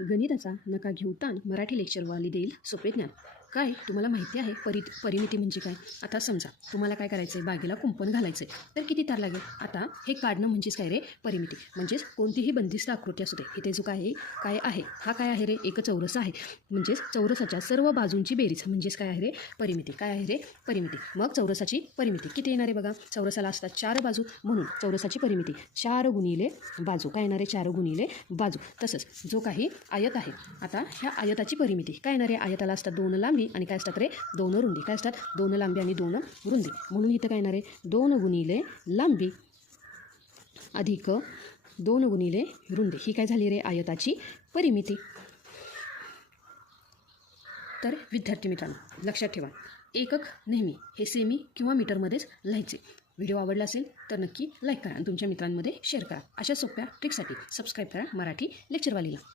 गणिताचा नका घेऊ ताण मराठी लेक्चरवाली देईल सोपे ज्ञान. काय तुम्हाला माहिती आहे परिमिती म्हणजे काय? आता समजा तुम्हाला काय करायचं आहे, बागेला कुंपण घालायचं आहे, तर किती तार लागेल? आता हे काढणं म्हणजेच काय रे? परिमिती. म्हणजेच कोणतीही बंदिस्त आकृती असू दे, इथे जो काय आहे हा काय आहे रे? एक चौरस आहे. म्हणजेच चौरसाच्या सर्व बाजूंची बेरीज म्हणजेच काय आहे रे? परिमिती. काय आहे रे? परिमिती. मग चौरसाची परिमिती किती येणार आहे बघा? चौरसाला असतात 4 बाजू, म्हणून चौरसाची परिमिती 4 गुणिले बाजू. काय येणार आहे? 4 गुणिले बाजू. तसंच जो काही आयत आहे, आता ह्या आयताची परिमिती काय येणार आहे? आयताला असतात 2 लांबी आणि काय असतात रे? 2 रुंदी. काय असतात? 2 लांबी आणि 2 रुंदी. म्हणून इथं काय येणार आहे? 2 गुणिले लांबी अधिक 2 गुणिले रुंदी. ही काय झाली रे? आयताची परिमिती. तर विद्यार्थी मित्रांनो लक्षात ठेवा, एकक नेहमी हे सेमी किंवा मीटरमध्येच लिहायचे. व्हिडिओ आवडला असेल तर नक्की लाईक करा आणि तुमच्या मित्रांमध्ये शेअर करा. अशा सोप्या ट्रिकसाठी सबस्क्राईब करा मराठी लेक्चरवालीला.